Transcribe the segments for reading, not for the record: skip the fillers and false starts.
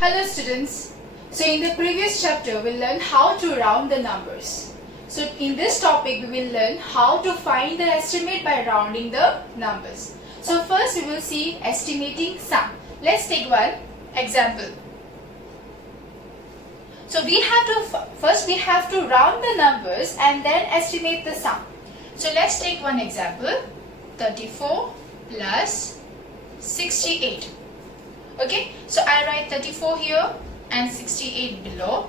Hello students. So in the previous chapter we learned how to round the numbers. So in this topic we will learn how to find the estimate by rounding the numbers. So first we will see estimating sum. Let's take one example. So we have to round the numbers and then estimate the sum. So let's take one example. 34 plus 68. Okay, so I write 34 here and 68 below.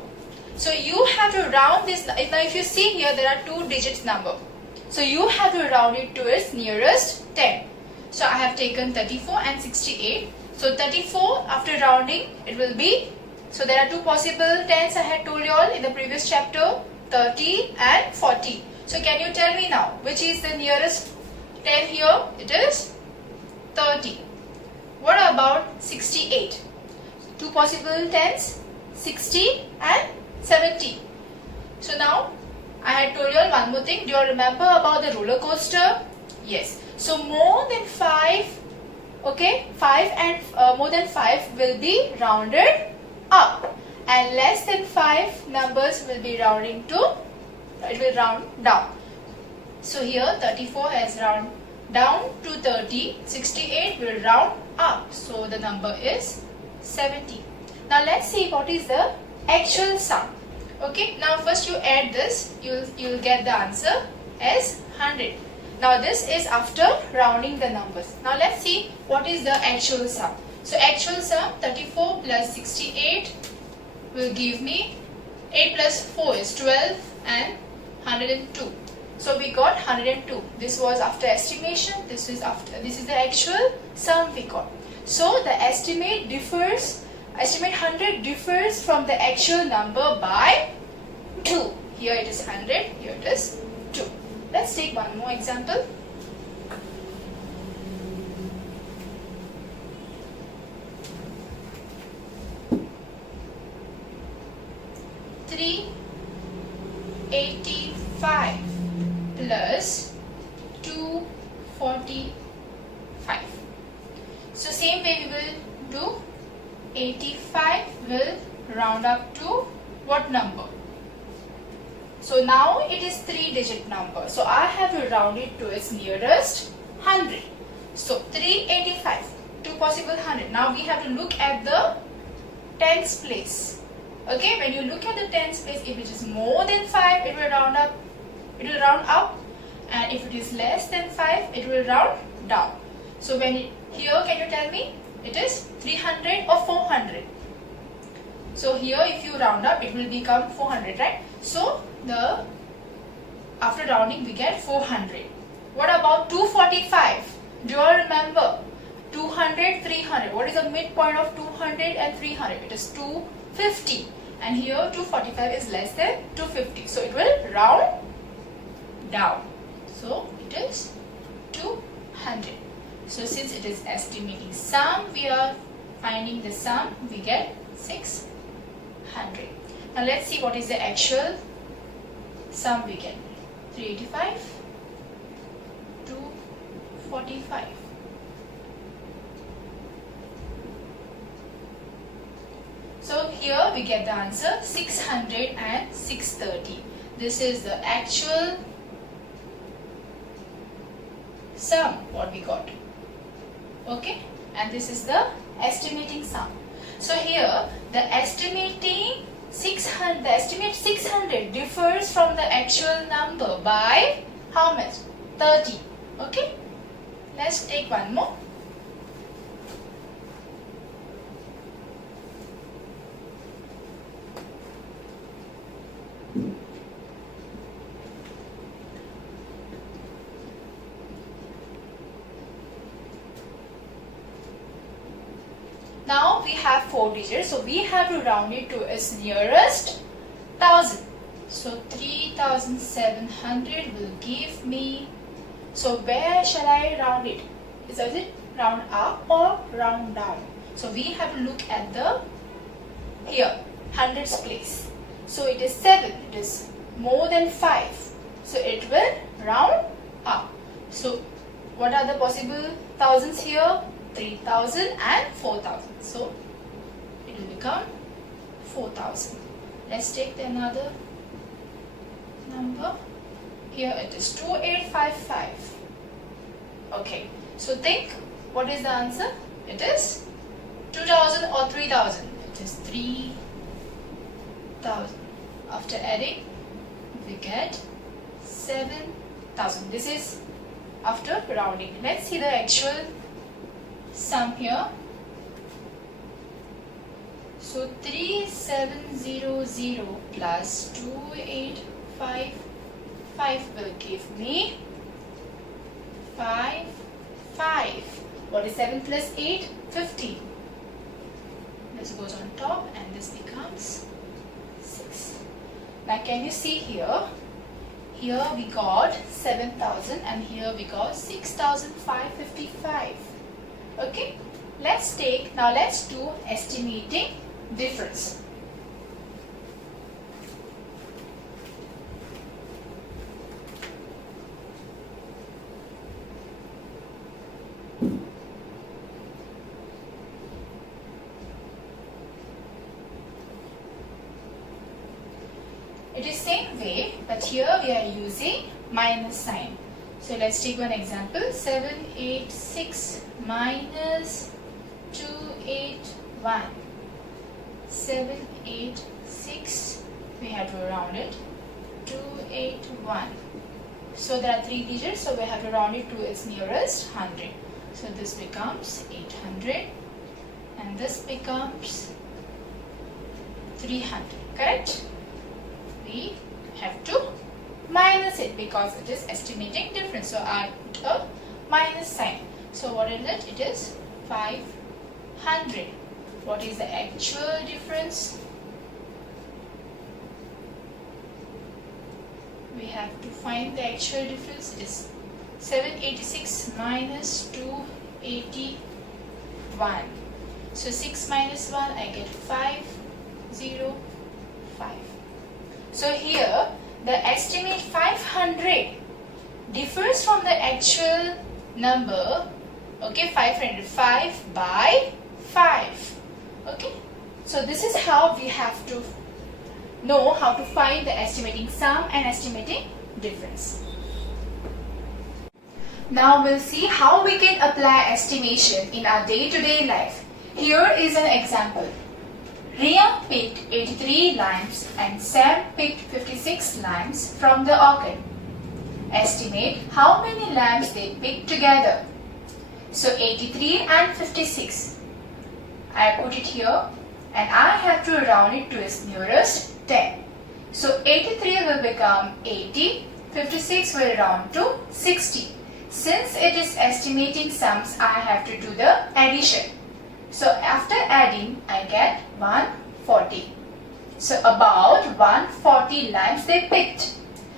So you have to round this. Now if you see here, there are two digits number. So you have to round it to its nearest 10. So I have taken 34 and 68. So 34 after rounding it will be, so there are two possible tens I had told you all in the previous chapter, 30 and 40. So can you tell me now which is the nearest 10 here? It is 30. What about 68? Two possible tens, 60 and 70. So now I had told you all one more thing. Do you all remember about the roller coaster? Yes. So more than 5, okay, 5 and more than 5 will be rounded up, and less than 5 numbers will be rounding to, it will round down. So here 34 has round down to 30, 68 will round up, so the number is 70. Now let's see what is the actual sum. Okay, now first you add this, you'll get the answer as 100. Now this is after rounding the numbers. Now let's see what is the actual sum. So actual sum 34 plus 68 will give me 8 plus 4 is 12 and 102. So we got 102. This was after estimation. This is the actual sum we got. So the estimate 100 differs from the actual number by 2. Here it is 100, here it is 2. Let's take one more example. $385 plus 245. So same way we will do. 85 will round up to what number? So now it is 3-digit number. So I have to round it to its nearest 100. So 385, two possible 100. Now we have to look at the tens place. Okay, when you look at the tens place, if it is more than 5, it will round up. And if it is less than 5, it will round down. So here, can you tell me, it is 300 or 400? So here if you round up, it will become 400, right? So after rounding we get 400. What about 245? Do you all remember? 200, 300. What is the midpoint of 200 and 300? It is 250. And here 245 is less than 250. So it will round down. So it is 200. So since it is estimating sum, we are finding the sum, we get 600. Now let's see what is the actual sum we get. 385, 245. So here we get the answer 600 and 630. This is the actual sum what we got. Okay, and this is the estimating sum. So here the estimate 600 differs from the actual number by how much? 30. Okay, let's take one more. Now we have 4 digits, so we have to round it to its nearest 1000. So 3700 will give me, so where shall I round it? Is it round up or round down? So we have to look at the here hundreds place. So it is 7, it is more than 5, so it will round up. So what are the possible thousands here? 3000 and 4000. So it will become 4000. Let's take the another number. Here it is 2855. Okay, so think, what is the answer? It is 2000 or 3000? It is 3000. After adding, we get 7000. This is after rounding. Let's see the actual sum here. So 3700 plus 2855 will give me 55. What is 7 plus 8? 15. This goes on top and this becomes 6. Now can you see here? Here we got 7000 and here we got 6555. Okay, let's do estimating difference. It is same way, but here we are using minus sign. So let's take one example. 786 minus 281. 786, we have to round it, 281. So there are 3 digits, so we have to round it to its nearest 100. So this becomes 800 and this becomes 300, correct? We have to minus it because it is estimating difference. So I put a minus sign. So what is it? It is 500. What is the actual difference? We have to find the actual difference. It is 786 minus 281. So 6 minus 1, I get 505. So here the estimate 500 differs from the actual number. Okay, 500, 5 by 5. Okay, so this is how we have to know how to find the estimating sum and estimating difference. Now we'll see how we can apply estimation in our day-to-day life. Here is an example. Ria picked 83 limes and Sam picked 56 limes from the orchard. Estimate how many limes they picked together. So 83 and 56. I put it here and I have to round it to its nearest 10. So 83 will become 80, 56 will round to 60. Since it is estimating sums, I have to do the addition. So after adding, I get 140. So about 140 limes they picked.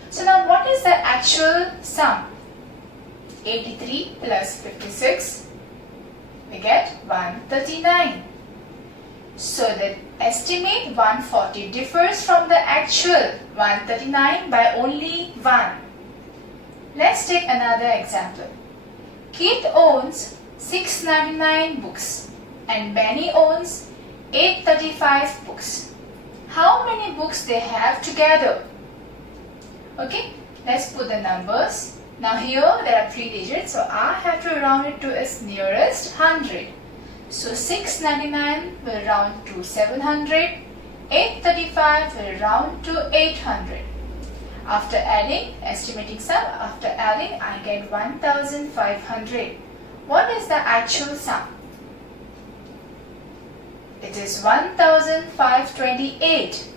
So now what is the actual sum? 83 plus 56, we get 139. So the estimate 140 differs from the actual 139 by only 1. Let's take another example. Keith owns 699 books and Benny owns 835 books. How many books they have together? Okay, let's put the numbers. Now here there are 3 digits, so I have to round it to its nearest 100. So 699 will round to 700, 835 will round to 800. After adding, estimating sum, after adding I get 1500. What is the actual sum? It is 1528.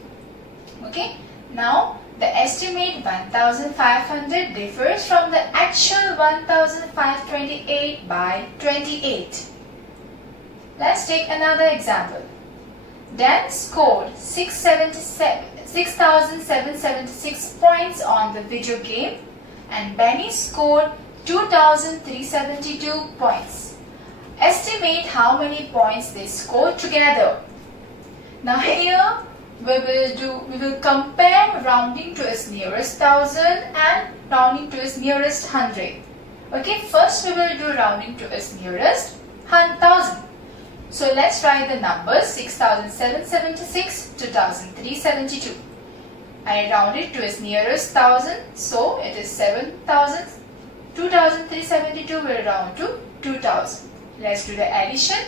Okay, now the estimate 1500 differs from the actual 1528 by 28. Let's take another example. Dan scored 6,776 points on the video game and Benny scored 2,372 points. Estimate how many points they scored together. Now here we will compare rounding to its nearest 1000 and rounding to its nearest 100. Okay, first we will do rounding to its nearest 1000. So let's write the numbers 6,776, 2,372. I round it to its nearest thousand, so it is 7,000. 2,372 will round to 2,000. Let's do the addition.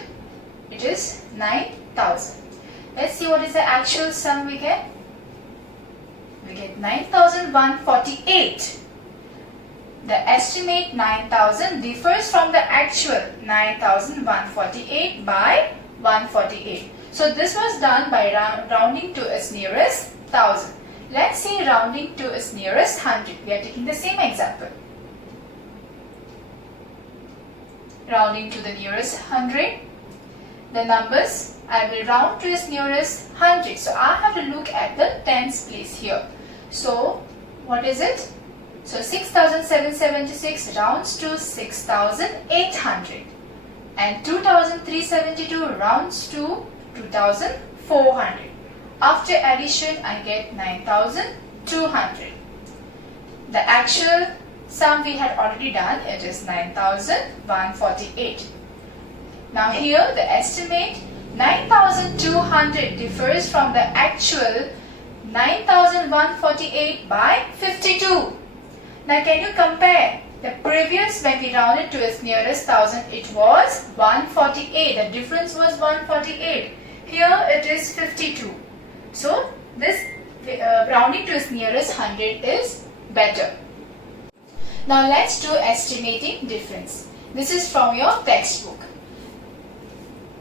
It is 9,000. Let's see what is the actual sum we get. We get 9,148. The estimate 9,000 differs from the actual 9,148 by 148. So this was done by rounding to its nearest thousand. Let's see rounding to its nearest 100. We are taking the same example. Rounding to the nearest 100. The numbers I will round to its nearest 100. So I have to look at the tens place here. So what is it? So 6,776 rounds to 6,800 and 2,372 rounds to 2,400. After addition I get 9,200. The actual sum we had already done, it is 9,148. Now here the estimate 9,200 differs from the actual 9,148 by 52. Now can you compare? The previous, when we rounded to its nearest thousand, it was 148. The difference was 148. Here it is 52. So this rounding to its nearest 100 is better. Now let's do estimating difference. This is from your textbook.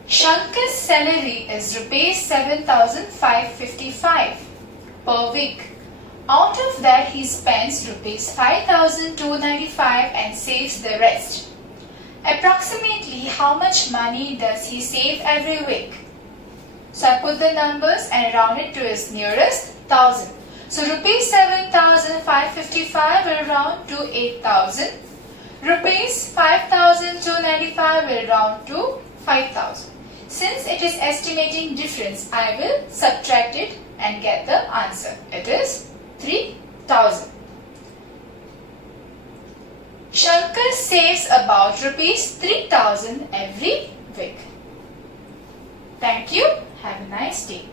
Shankar's salary is rupees 7,555 per week. Out of that he spends rupees 5,295 and saves the rest. Approximately how much money does he save every week? So I put the numbers and round it to its nearest thousand. So rupees 7,555 will round to 8,000. Rupees 5,295 will round to 5,000. Since it is estimating difference, I will subtract it and get the answer. It is 3,000. Shankar saves about rupees 3,000 every week. Thank you. Have a nice day.